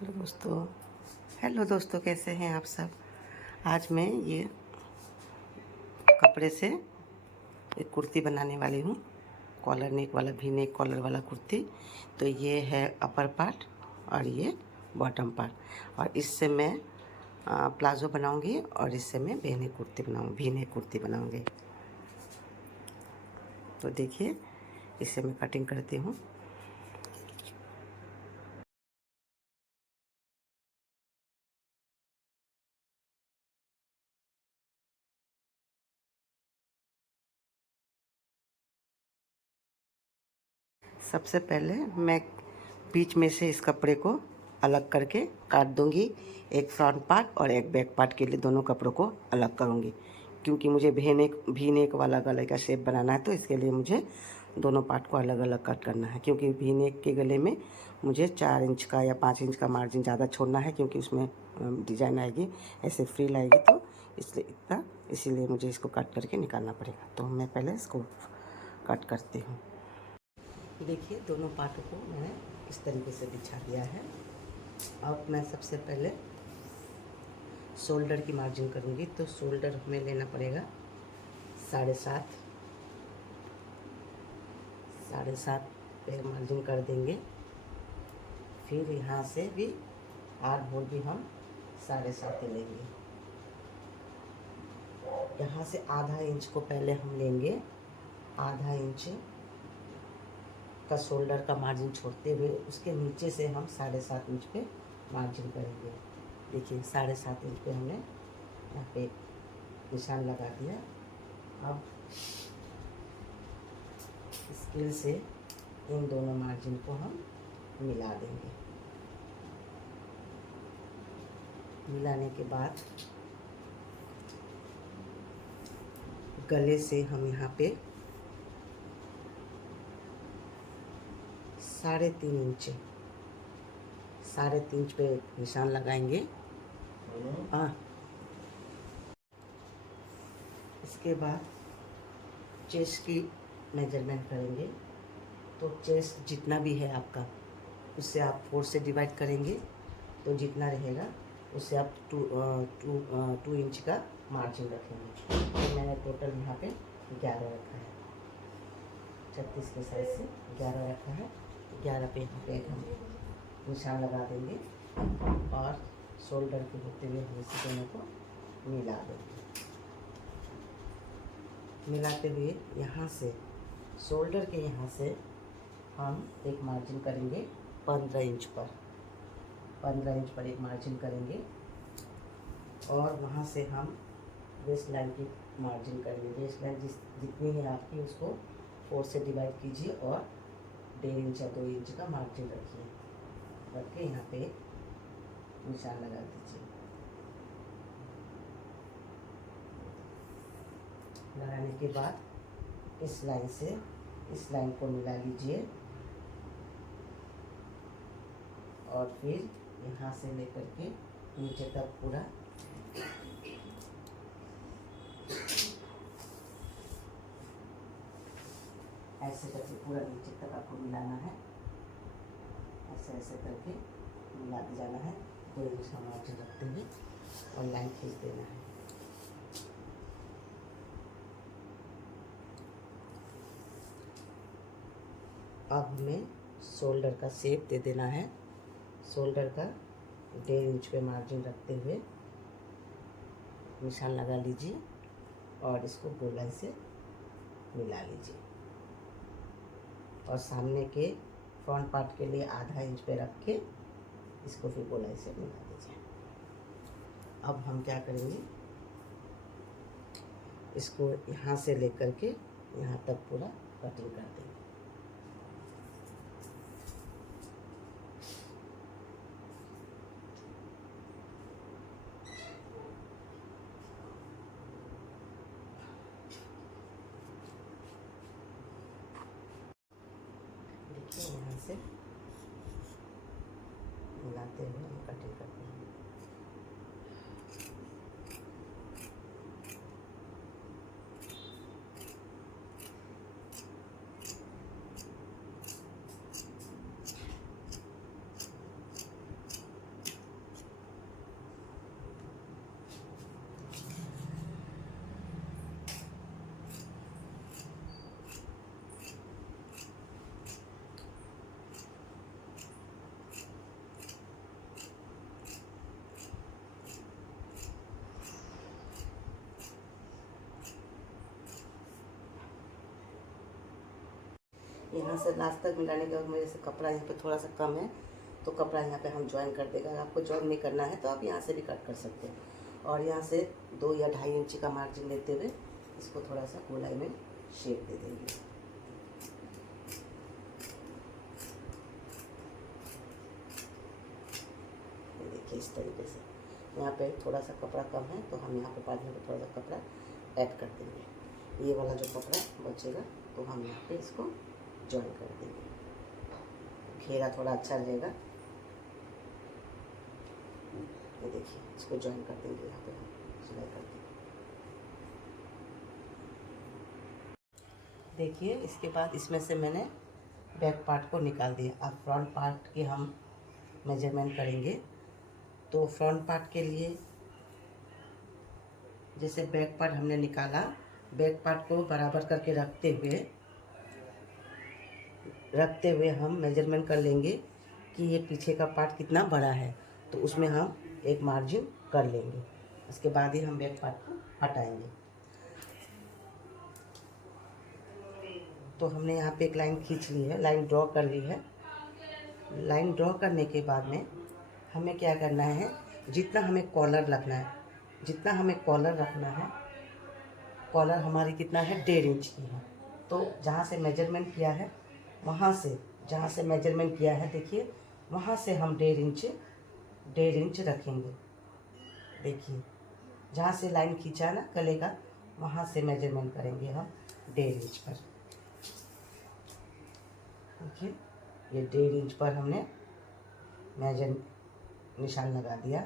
Hello दोस्तों कैसे हैं आप सब। आज मैं ये कपड़े से एक कुर्ती बनाने वाली हूँ। कॉलर नेक वाला, भी नेक कॉलर वाला कुर्ती। तो ये है अपर पार्ट और ये बॉटम पार्ट, और इससे मैं प्लाज़ो बनाऊंगी और इससे मैं भी नेक कुर्ती बनाऊंगी। तो देखिए, इससे मैं कटिंग करती हूँ। सबसे पहले मैं बीच में से इस कपड़े को अलग करके काट दूंगी। एक फ्रंट पार्ट और एक बैक पार्ट के लिए दोनों कपड़ों को अलग करूंगी, क्योंकि मुझे भी नेक वाला गले का शेप बनाना है। तो इसके लिए मुझे दोनों पार्ट को अलग अलग कट करना है, क्योंकि भी नेक के गले में मुझे 4 इंच का या 5 इंच का मार्जिन ज़्यादा छोड़ना है, क्योंकि उसमें डिज़ाइन आएगी, ऐसे फ्रिल आएगी, तो इसीलिए मुझे इसको कट करके निकालना पड़ेगा। तो मैं पहले इसको कट करती हूँ। देखिए, दोनों पार्टों को मैंने इस तरीके से बिछा दिया है। अब मैं सबसे पहले शोल्डर की मार्जिन करूँगी। तो शोल्डर हमें लेना पड़ेगा 7.5 पे मार्जिन कर देंगे। फिर यहाँ से भी आर्म होल भी हम 7.5 लेंगे। यहाँ से आधा इंच को पहले हम लेंगे, आधा इंच का शोल्डर का मार्जिन छोड़ते हुए उसके नीचे से हम 7.5 इंच पे मार्जिन करेंगे। देखिए, 7.5 इंच पे हमने यहाँ पे निशान लगा दिया। अब स्केल से इन दोनों मार्जिन को हम मिला देंगे। मिलाने के बाद गले से हम यहाँ पे 3.5 इंच पे निशान लगाएंगे। इसके बाद चेस्ट की मेजरमेंट करेंगे। तो चेस्ट जितना भी है आपका, उससे आप 4 से डिवाइड करेंगे, तो जितना रहेगा उससे आप 2 इंच का मार्जिन रखेंगे। तो मैंने टोटल यहाँ पे 11 रखा है। 36 के साइज से 11 रखा है। 11 पे यहाँ पे हम निशान लगा देंगे और शोल्डर के होते हुए हम इस दोनों को मिला देंगे। मिलाते हुए यहाँ से शोल्डर के यहाँ से हम एक मार्जिन करेंगे 15 इंच पर। 15 इंच पर एक मार्जिन करेंगे और वहाँ से हम वेस्ट लाइन की मार्जिन करेंगे। वेस्ट लाइन जितनी है आपकी, उसको 4 से डिवाइड कीजिए और 1.5 इंच या 2 इंच का मार्जिन रखिए। रख के यहाँ पे निशान लगा दीजिए। लगाने के बाद इस लाइन से इस लाइन को मिला लीजिए और फिर यहाँ से लेकर के नीचे तक पूरा ऐसे करके पूरा नीचे तक आपको मिलाना है। ऐसे ऐसे करके मिलाते जाना है। 2 इंच का मार्जिन रखते हुए और लाइन खींच देना है। अब हमें शोल्डर का शेप दे देना है। शोल्डर का 1.5 इंच पे मार्जिन रखते हुए निशान लगा लीजिए और इसको गोलाई से मिला लीजिए। और सामने के फ्रंट पार्ट के लिए आधा इंच पे रख के इसको फिर गोलाई से मिला दीजिए। अब हम क्या करेंगे, इसको यहाँ से लेकर के यहाँ तक पूरा कटिंग कर देंगे। देखिए, यहाँ से मिलाते हुए हम कटिंग करते हैं। यहाँ से लास्ट तक मिलाने के बाद मेरे से कपड़ा यहाँ पे थोड़ा सा कम है, तो कपड़ा यहाँ पे हम ज्वाइन कर देगा। अगर आपको ज्वाइन नहीं करना है तो आप यहाँ से भी कट कर सकते हैं। और यहाँ से 2 या 2.5 इंची का मार्जिन लेते हुए इसको थोड़ा सा गोलाई में शेप दे देंगे। ये देखिए इस तरीके से। यहाँ पे थोड़ा सा कपड़ा कम है तो हम यहाँ पे बाद में थोड़ा सा कपड़ा ऐड कर देंगे। ये वाला जो कपड़ा बचेगा तो हम यहाँ पे इसको ज्वाइन कर देंगे। घेरा थोड़ा अच्छा रहेगा। ये देखिए इसको ज्वाइन कर देंगे, यहाँ पे हम सिलाई कर देंगे। देखिए इसके बाद इसमें से मैंने बैक पार्ट को निकाल दिया। अब फ्रंट पार्ट की हम मेजरमेंट करेंगे। तो फ्रंट पार्ट के लिए जैसे बैक पार्ट हमने निकाला, बैक पार्ट को बराबर करके रखते हुए हम मेजरमेंट कर लेंगे कि ये पीछे का पार्ट कितना बड़ा है, तो उसमें हम एक मार्जिन कर लेंगे। उसके बाद ही हम बैक पार्ट को हटाएंगे। तो हमने यहाँ पे एक लाइन खींच ली है, लाइन ड्रॉ कर ली है। लाइन ड्रॉ करने के बाद में हमें क्या करना है, जितना हमें कॉलर रखना है, कॉलर हमारी कितना है 1.5 इंच की है। तो जहाँ से मेजरमेंट किया है जहाँ से मेजरमेंट किया है देखिए, वहाँ से हम 1.5 इंच रखेंगे। देखिए जहाँ से लाइन खींचा है ना गले का, वहाँ से मेजरमेंट करेंगे हम 1.5 इंच पर। देखिए ये 1.5 इंच पर हमने निशान लगा दिया।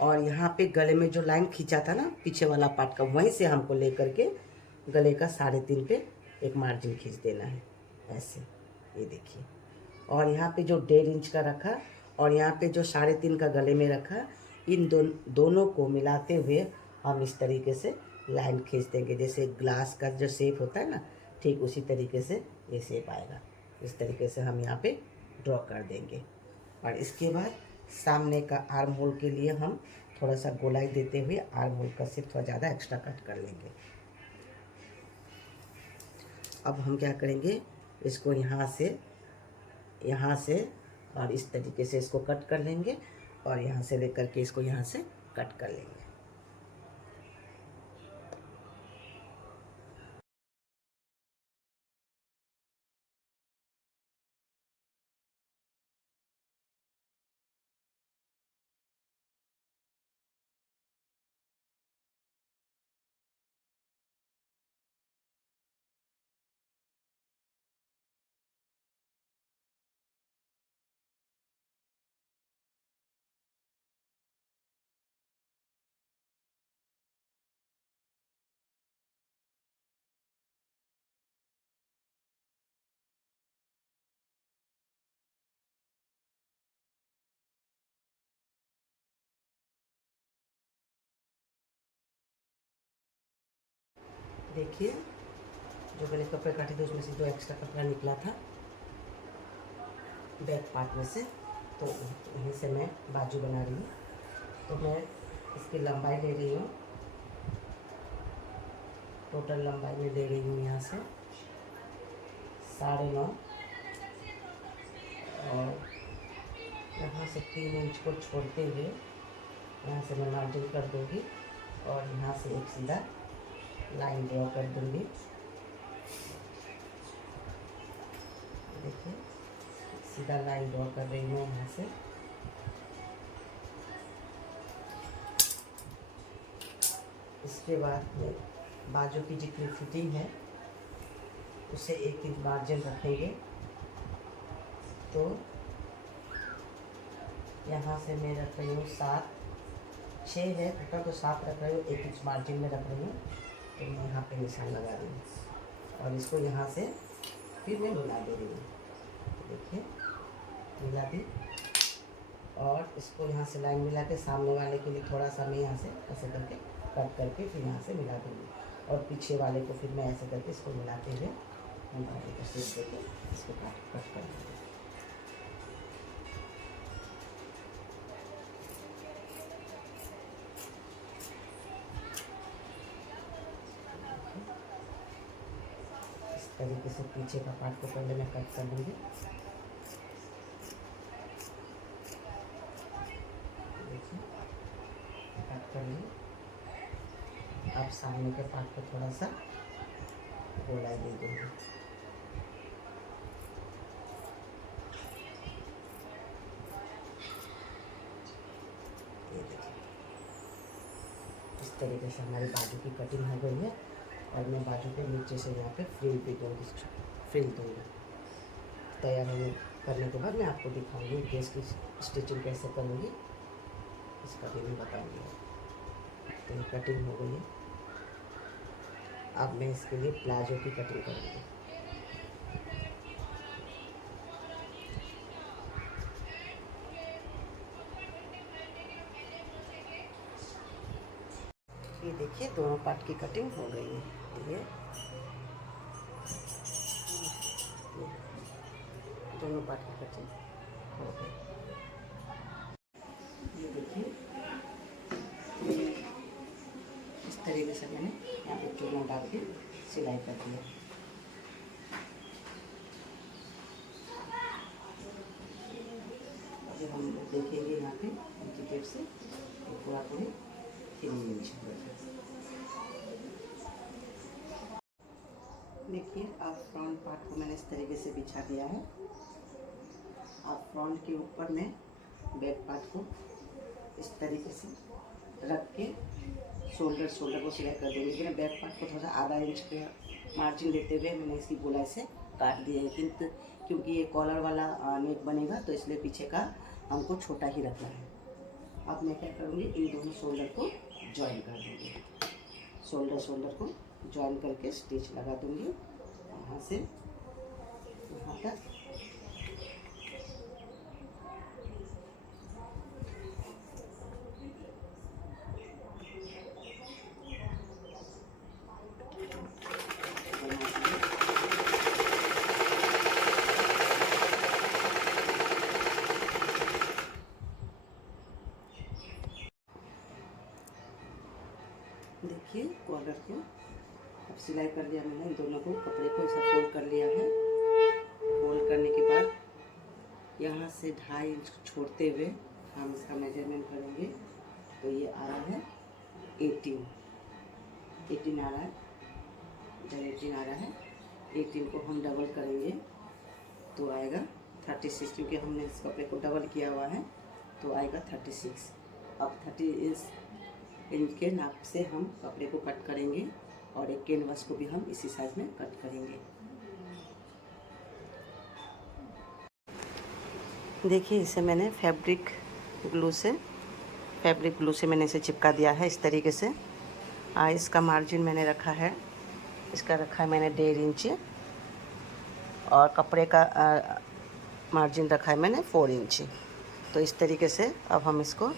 और यहाँ पे गले में जो लाइन खींचा था ना पीछे वाला पार्ट का, वहीं से हमको लेकर के गले का 3.5 पे एक मार्जिन खींच देना है ऐसे। ये देखिए। और यहाँ पे जो 1.5 इंच का रखा और यहाँ पे जो 3.5 का गले में रखा, इन दोनों को मिलाते हुए हम इस तरीके से लाइन खींच देंगे। जैसे ग्लास का जो शेप होता है ना, ठीक उसी तरीके से ये शेप आएगा। इस तरीके से हम यहाँ पे ड्रॉ कर देंगे। और इसके बाद सामने का आर्म होल के लिए हम थोड़ा सा गोलाई देते हुए आर्म होल का सिर्फ थोड़ा ज़्यादा एक्स्ट्रा कट कर लेंगे। अब हम क्या करेंगे, इसको यहाँ से और इस तरीके से इसको कट कर लेंगे और यहाँ से लेकर के इसको यहाँ से कट कर लेंगे। देखिए जो मैंने कपड़े काटे थे उसमें से जो एक्स्ट्रा कपड़ा निकला था बैक पार्ट में से, तो यहीं से मैं बाजू बना रही हूँ। तो मैं इसकी लंबाई ले रही हूँ, टोटल लंबाई में ले रही हूँ यहाँ से 9.5 और यहाँ से 3 इंच को छोड़ते हुए यहाँ से मैं मार्जिन कर दूँगी और यहाँ से एक सीधा लाइन ड्रॉ कर दूँगी। देखिए सीधा लाइन ड्रॉ कर रही हूँ यहाँ से। इसके बाद में बाजू की जितनी फिटिंग है उसे 1 इंच मार्जिन रखेंगे। तो यहाँ से मैं रख रही हूँ 7, 6 है टोटल, तो 7 रख रही हूँ, 1 इंच मार्जिन में रख रही हूँ। तो मैं यहाँ पे निशान लगा रही हूँ और इसको यहाँ से फिर मैं मिला दे रही हूँ। देखिए मिला दी और इसको यहाँ से लाइन मिला के सामने वाले के लिए थोड़ा सा मैं यहाँ से ऐसे करके कट करके फिर यहाँ से मिला दूँगी और पीछे वाले को फिर मैं ऐसे करके इसको मिलाते हुए शेप देके इसको कट कर दूँगी। तरीके से पीछे का पार्ट को पहले मैं कट कर लूँगी। देखिए कट कर ली। अब सामने के पार्ट को थोड़ा सा गोलाई दे दूँगी। इस तरीके से हमारी बाजू की कटिंग हो गई है और मैं बाजू के नीचे से यहाँ पे फ्रिल भी दूँगी, फ्रिल दूँगी। तैयार होने करने के बाद मैं आपको दिखाऊंगी ड्रेस की स्टिचिंग कैसे करूँगी, इसका भी मैं बताऊँगी। तो ये कटिंग हो गई है। अब मैं इसके लिए प्लाजो की कटिंग करूँगी। ये देखिए दोनों पार्ट की कटिंग हो गई है। ये दोनों पार्ट की कटिंग हो गई। ये देखिए इस तरीके से मैंने यहाँ पे चूना डाल के सिलाई कर दिया। अभी हम देखेंगे यहाँ पे नीचे टेप से पूरा पूरी 3 इंच। देखिए अब फ्रंट पार्ट को मैंने इस तरीके से बिछा दिया है। अब फ्रंट के ऊपर में बैक पार्ट को इस तरीके से रख के शोल्डर को सिलाई कर देंगे। लेकिन बैक पार्ट को थोड़ा आधा इंच के मार्जिन देते हुए मैंने इसकी गोलाई से काट दिया है, किंतु क्योंकि ये कॉलर वाला नेक बनेगा तो इसलिए पीछे का हमको छोटा ही रखना है। अब मैं क्या करूँगी, इन दोनों शोल्डर को जॉइन कर दूँगी। शोल्डर को जॉइन करके स्टिच लगा दूँगी यहाँ से यहाँ तक। देखिए कॉलर को अब सिलाई कर लिया मैंने। इन दोनों को कपड़े को ऐसा फोल्ड कर लिया है। फोल्ड करने के बाद यहाँ से 2.5 इंच छोड़ते हुए हम इसका मेजरमेंट करेंगे। तो ये आ रहा है 18 आ रहा है, इधर 18 आ रहा है। 18 को हम डबल करेंगे तो आएगा 36, क्योंकि हमने इस कपड़े को डबल किया हुआ है तो आएगा 36। अब 30 इंच के नाप से हम कपड़े को कट करेंगे और एक कैनवास को भी हम इसी साइज में कट करेंगे। देखिए इसे मैंने फैब्रिक ग्लू से मैंने इसे चिपका दिया है इस तरीके से। इसका मार्जिन मैंने रखा है, इसका रखा है मैंने 1.5 इंच और कपड़े का मार्जिन रखा है मैंने 4 इंच। तो इस तरीके से अब हम इसको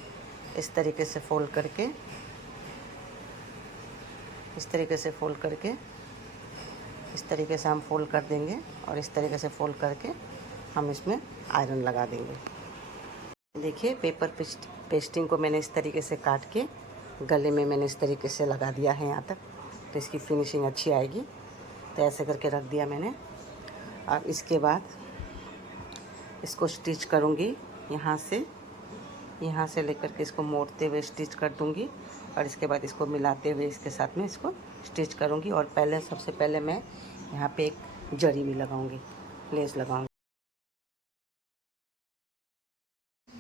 इस तरीके से फोल्ड करके इस तरीके से हम फोल्ड कर देंगे और इस तरीके से फोल्ड करके हम इसमें आयरन लगा देंगे। देखिए पेपर पेस्टिंग को मैंने इस तरीके से काट के गले में मैंने इस तरीके से लगा दिया है यहाँ तक, तो इसकी फिनिशिंग अच्छी आएगी। तो ऐसे करके रख दिया मैंने। अब इसके बाद इसको स्टिच करूँगी। यहाँ से लेकर के इसको मोड़ते हुए स्टिच कर दूँगी और इसके बाद इसको मिलाते हुए इसके साथ में इसको स्टिच करूँगी। और सबसे पहले मैं यहाँ पे एक जरी भी लगाऊँगी, लेस लगाऊँगी।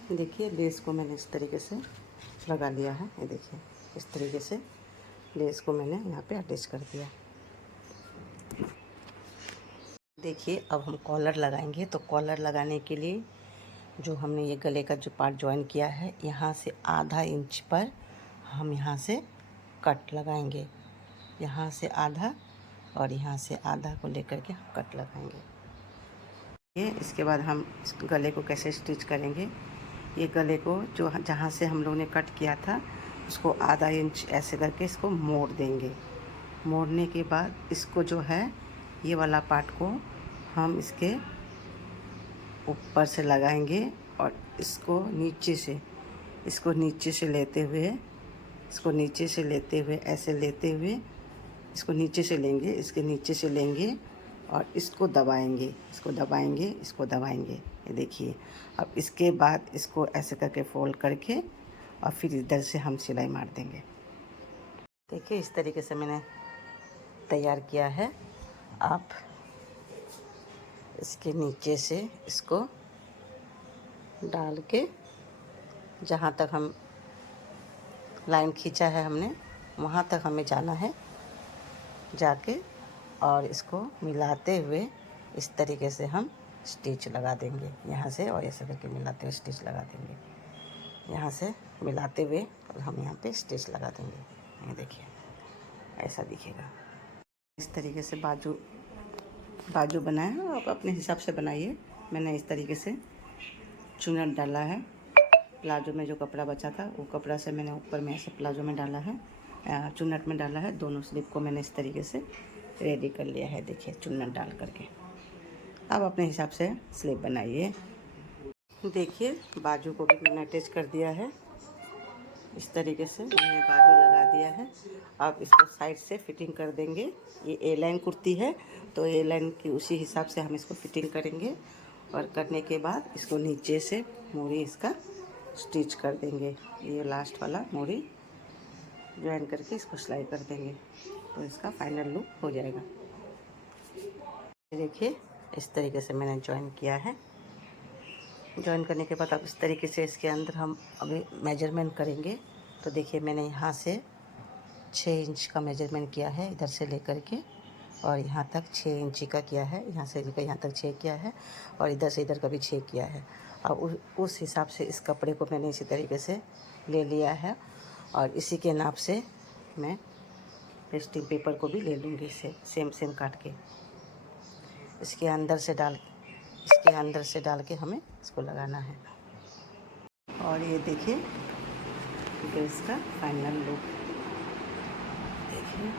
देखिए लेस को मैंने इस तरीके से लगा लिया है। ये देखिए इस तरीके से लेस को मैंने यहाँ पे अटैच कर दिया। देखिए अब हम कॉलर लगाएंगे। तो कॉलर लगाने के लिए जो हमने ये गले का जो पार्ट ज्वाइन किया है, यहाँ से आधा इंच पर हम यहाँ से कट लगाएंगे। यहाँ से आधा और यहाँ से आधा को लेकर के हम कट लगाएंगे। ये इसके बाद हम इस गले को कैसे स्टिच करेंगे। ये गले को जो जहाँ से हम लोगों ने कट किया था उसको आधा इंच ऐसे करके इसको मोड़ देंगे। मोड़ने के बाद इसको जो है ये वाला पार्ट को हम इसके ऊपर से लगाएंगे और इसको नीचे से लेते हुए ऐसे लेते हुए इसको नीचे से लेंगे, इसके नीचे से लेंगे और इसको दबाएंगे, इसको दबाएंगे, इसको दबाएंगे। ये देखिए। अब इसके बाद इसको ऐसे करके फोल्ड करके और फिर इधर से हम सिलाई मार देंगे। देखिए इस तरीके से मैंने तैयार किया है। आप इसके नीचे से इसको डाल के जहाँ तक हम लाइन खींचा है हमने वहाँ तक हमें जाना है, जाके और इसको मिलाते हुए इस तरीके से हम स्टिच लगा देंगे यहाँ से, और ऐसे करके मिलाते हुए स्टिच लगा देंगे। यहाँ से मिलाते हुए और हम यहाँ पे स्टिच लगा देंगे। ये देखिए ऐसा दिखेगा। इस तरीके से बाजू बनाए हैं, आप अपने हिसाब से बनाइए। मैंने इस तरीके से चुन्नट डाला है। प्लाजो में जो कपड़ा बचा था वो कपड़ा से मैंने ऊपर में ऐसे प्लाजो में डाला है, चुन्नट में डाला है। दोनों स्लीव को मैंने इस तरीके से रेडी कर लिया है। देखिए चुन्नट डाल करके अब अपने हिसाब से स्लीव बनाइए। देखिए बाजू को भी मैंने अटैच कर दिया है। इस तरीके से मैंने बाजू लगा दिया है। अब इसको साइड से फिटिंग कर देंगे। ये ए लाइन कुर्ती है तो ए लाइन की उसी हिसाब से हम इसको फिटिंग करेंगे, और करने के बाद इसको नीचे से मोरी इसका स्टिच कर देंगे। ये लास्ट वाला मोरी ज्वाइन करके इसको सिलाई कर देंगे तो इसका फाइनल लुक हो जाएगा। देखिए इस तरीके से मैंने ज्वाइन किया है। ज्वाइन करने के बाद अब इस तरीके से इसके अंदर हम अभी मेजरमेंट करेंगे। तो देखिए मैंने यहाँ से 6 इंच का मेजरमेंट किया है, इधर से लेकर के और यहाँ तक 6 इंची का किया है। यहाँ से लेकर यहाँ तक 6 किया है और इधर से इधर का भी 6 किया है। अब उस हिसाब से इस कपड़े को मैंने इसी तरीके से ले लिया है, और इसी के नाप से मैं पेस्टिंग पेपर को भी ले लूँगी, इसे सेम काट के इसके अंदर से डाल के हमें इसको लगाना है। और ये देखिए ड्रेस का फाइनल लुक देखिए।